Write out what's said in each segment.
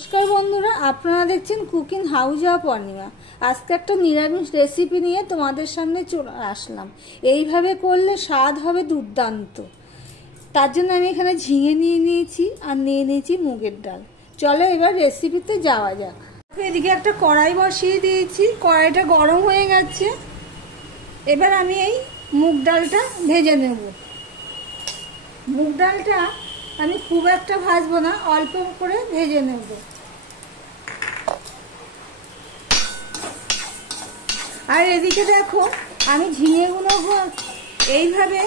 নমস্কার বন্ধুরা, আপনারা দেখছেন কুকিং হাউস অফ অনিমা। আজকে একটা নিরামিষ রেসিপি নিয়ে তোমাদের সামনে চলে আসলাম। এইভাবে করলে স্বাদ হবে দুর্দান্ত। তার জন্য আমি এখানে ঝিঙে নিয়ে নিয়েছি আর নিয়ে নিয়েছি মুগের ডাল। চলো এবার রেসিপিতে যাওয়া যাক। এদিকে একটা কড়াই বসিয়ে দিয়েছি, কড়াইটা গরম হয়ে গেছে। এবার আমি এই মুগ ডালটা ভেজে নেব। মুগ ডালটা আমি খুব একটা ভাজবো না, অল্প করে ভেজে নেব। আর এদিকে দেখো, আমি ঝিঙেগুলো এইভাবে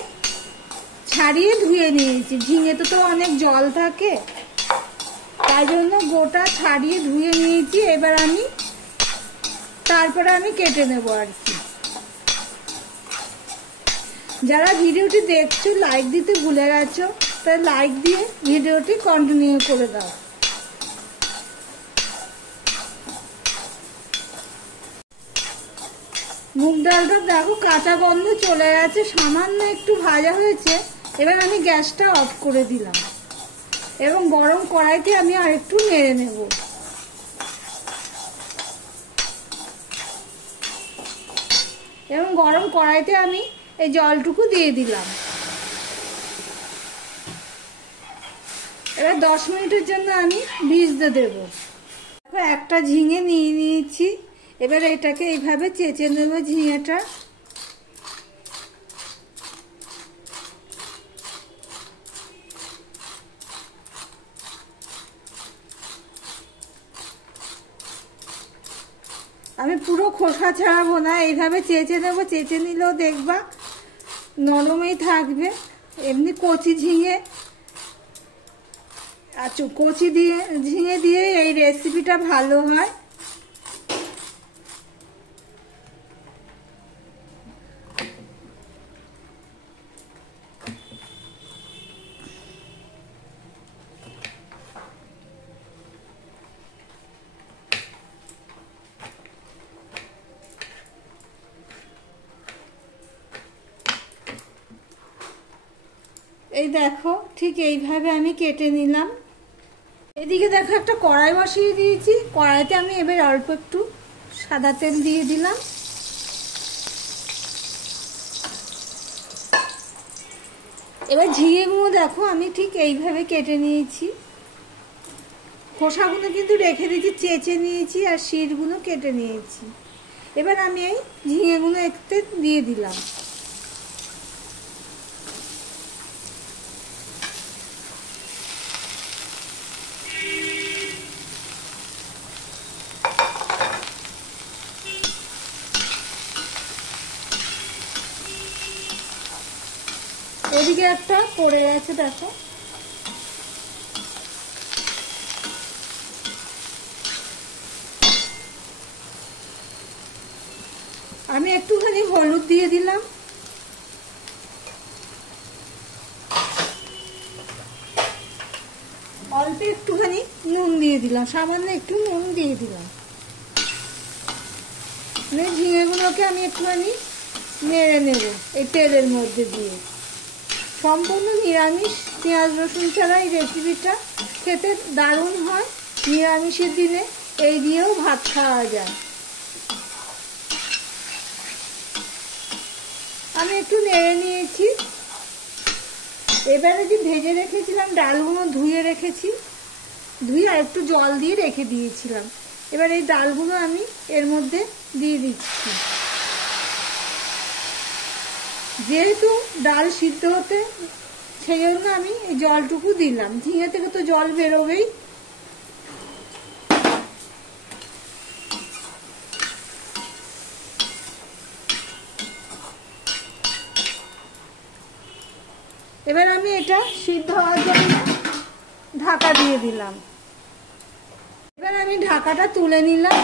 ছাড়িয়ে ধুয়ে নিয়েছি। ঝিঙেতে তো অনেক জল থাকে, তাই জন্য গোটা ছাড়িয়ে ধুয়ে নিয়েছি। এবার তারপরে আমি কেটে নেব আর কি। যারা ভিডিওটি দেখছো লাইক দিতে ভুলে গেছো, তাই লাইক দিয়ে ভিডিওটি কন্টিনিউ করে দাও। মুগ ডালটা দেখো কাঁচা গন্ধ চলে গেছে, সামান্য একটু ভাজা হয়েছে। এবার আমি গ্যাসটা অফ করে দিলাম এবং গরম কড়াইতে আমি আর একটু নেড়ে নেব। এবং গরম কড়াইতে আমি এই জলটুকু দিয়ে দিলাম। এবার 10 মিনিটের জন্য আমি ভিজতে দেব। একটা ঝিঙে নিয়ে নিয়েছি, এবার এটাকে এইভাবে চেঁচে নেব। ঝিঙেটা আমি পুরো খোসা ছাড়াবো না, এইভাবে চেঁচে নেব। চেঁচে নিলেও দেখবা নরমই থাকবে। এমনি কচি ঝিঙে আচ্ছা ঝিঙে দিয়ে এই রেসিপিটা ভালো হয়। এই দেখো, ঠিক এইভাবে আমি কেটে নিলাম। এদিকে দেখো একটা কড়াই বসিয়ে দিয়েছি। কড়াইতে আমি এবার অল্প একটু সাদা তেল দিয়ে দিলাম। এবার ঝিঙেগুলো দেখো আমি ঠিক এইভাবে কেটে নিয়েছি। খোসাগুলো কিন্তু রেখে দিয়েছি, চেঁচে নিয়েছি আর শিরগুলো কেটে নিয়েছি। এবার আমি এই ঝিঙেগুলো একটু দিয়ে দিলাম। এদিকে একটা পড়ে গেছে দেখো। আমি একটুখানি হলুদ দিয়ে দিলাম। অল্প একটুখানি নুন দিয়ে দিলাম, সামান্য একটু নুন দিয়ে দিলাম। ঝিঙেগুলোকে আমি একটুখানি নেড়ে নেব এই তেলের মধ্যে দিয়ে। সম্পূর্ণ নিরামিষ, পেঁয়াজ রসুন ছাড়া এই রেসিপিটা খেতে দারুণ হয়। নিরামিষের দিনে এই দিয়েও ভাত খাওয়া যায়। আমি একটু নেড়ে নিয়েছি। এবারে যে ভেজে রেখেছিলাম ডালগুলো ধুয়ে রেখেছি, ধুয়ে আর একটু জল দিয়ে রেখে দিয়েছিলাম। এবার এই ডালগুলো আমি এর মধ্যে দিয়ে দিচ্ছি। যেহেতু ডাল সিদ্ধ হতে, সেই জন্য আমি এই জলটুকু দিলাম। ঝিঙে থেকে তো জল বেরোবেই। এবার আমি এটা সিদ্ধ হওয়ার জন্য ঢাকা দিয়ে দিলাম। এবার আমি ঢাকাটা তুলে নিলাম।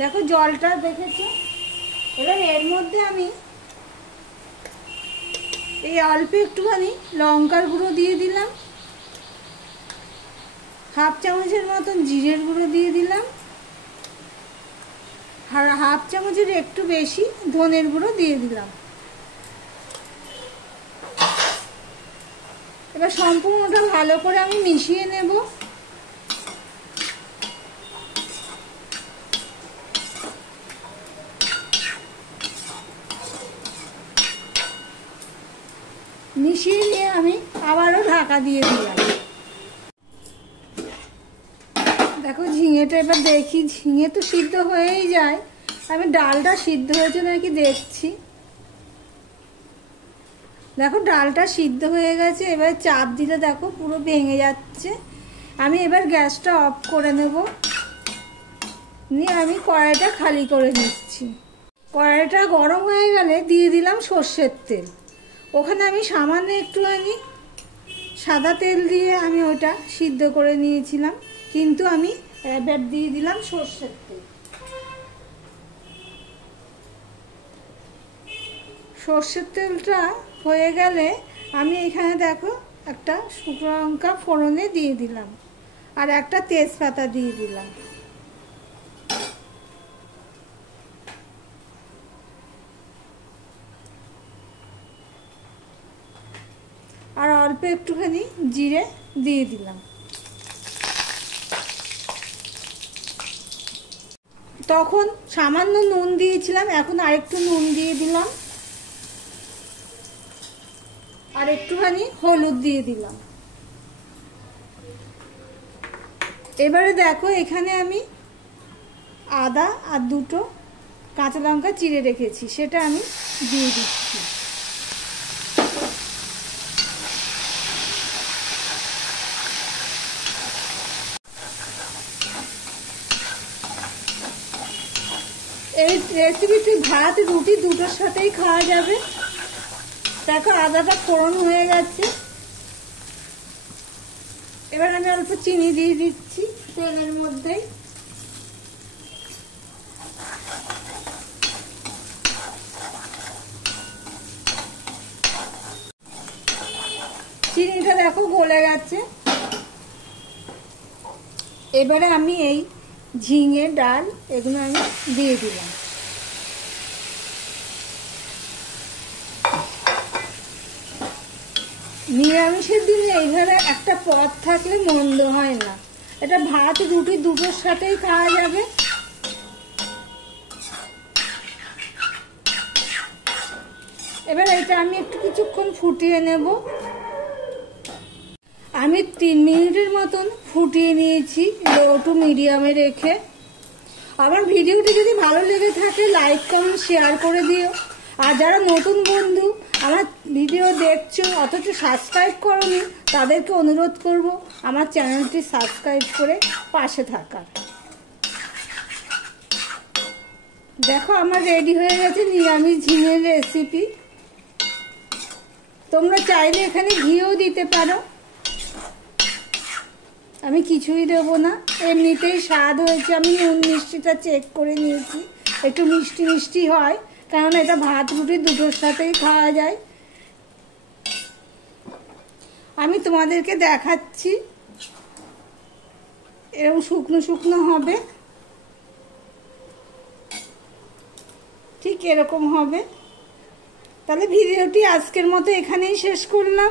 দেখো জলটা দেখেছো। এবার এর মধ্যে আমি এই অল্প একটুখানি লঙ্কার গুঁড়ো দিয়ে দিলাম, হাফ চামচের মতন জিরের গুঁড়ো দিয়ে দিলাম, আর হাফ চামচের একটু বেশি ধনের গুঁড়ো দিয়ে দিলাম। এবার সম্পূর্ণটা ভালো করে আমি মিশিয়ে নেব। মিশিয়ে নিয়ে আমি আবারও ঢাকা দিয়ে দিলাম। দেখো ঝিঙেটা এবার দেখি, ঝিঙে তো সিদ্ধ হয়েই যায়, আমি ডালটা সিদ্ধ হয়েছে নাকি দেখছি। দেখো ডালটা সিদ্ধ হয়ে গেছে, এবার চাপ দিলে দেখো পুরো ভেঙে যাচ্ছে। আমি এবার গ্যাসটা অফ করে নেব, নিয়ে আমি কড়াইটা খালি করে নিচ্ছি। কড়াইটা গরম হয়ে গেলে দিয়ে দিলাম সর্ষের তেল। ওখানে আমি সামান্য একটুখানি সাদা তেল দিয়ে আমি ওটা সিদ্ধ করে নিয়েছিলাম, কিন্তু আমি এবার দিয়ে দিলাম সর্ষের তেল। সর্ষের তেলটা হয়ে গেলে আমি এখানে দেখো একটা শুকনো লঙ্কা ফোড়নে দিয়ে দিলাম, আর একটা তেজপাতা দিয়ে দিলাম। আর অল্প একটুখানি জিরে দিয়ে দিলাম। তখন সামান্য নুন দিয়েছিলাম, এখন আরেকটু নুন দিয়ে দিলাম, আর একটুখানি হলুদ দিয়ে দিলাম। এবারে দেখো এখানে আমি আদা আর দুটো কাঁচা লঙ্কা চিড়ে রেখেছি, সেটা আমি দিয়ে দিচ্ছি। এই রেসিপিটি ভাত রুটি দুটোর সাথেই খাওয়া যাবে। দেখো আদাটা ফোড়ন হয়ে গেছে, এবার আমি অল্প চিনি দিয়ে দিচ্ছি তেলের মধ্যেই। চিনিটা দেখো গলে গেছে। এবারে আমি এই ঝিঙে ডাল এগুলো আমি দিয়ে দিলাম। নিরামিষের দিনে এইভাবে একটা পদ থাকলে মন্দ হয় না, এটা ভাত রুটি দুটোর সাথেই খাওয়া যাবে। এবার এটা আমি একটু কিছুক্ষণ ফুটিয়ে নেব। আমি 3 মিনিটের মতন ফুটিয়ে নিয়েছি লো টু মিডিয়ামে রেখে। আমার ভিডিওটি যদি ভালো লেগে থাকে লাইক কমেন্ট শেয়ার করে দিও। আর যারা নতুন বন্ধু আমার ভিডিও দেখছো অথচ সাবস্ক্রাইব করোনি, তাদেরকে অনুরোধ করব আমার চ্যানেলটি সাবস্ক্রাইব করে পাশে থাকার। দেখো আমার রেডি হয়ে গেছে নিরামিষ ঝিঙের রেসিপি। তোমরা চাইলে এখানে ঘিও দিতে পারো, আমি কিছুই দেবো না, এমনিতেই স্বাদ হয়েছে। আমি নুন মিষ্টিটা চেক করে নিয়েছি, একটু মিষ্টি মিষ্টি হয়, কারণ এটা ভাত রুটি দুটোর সাথেই খাওয়া যায়। আমি তোমাদেরকে দেখাচ্ছি, এরকম শুকনো শুকনো হবে, ঠিক এরকম হবে। তাহলে ভিডিওটি আজকের মতো এখানেই শেষ করলাম।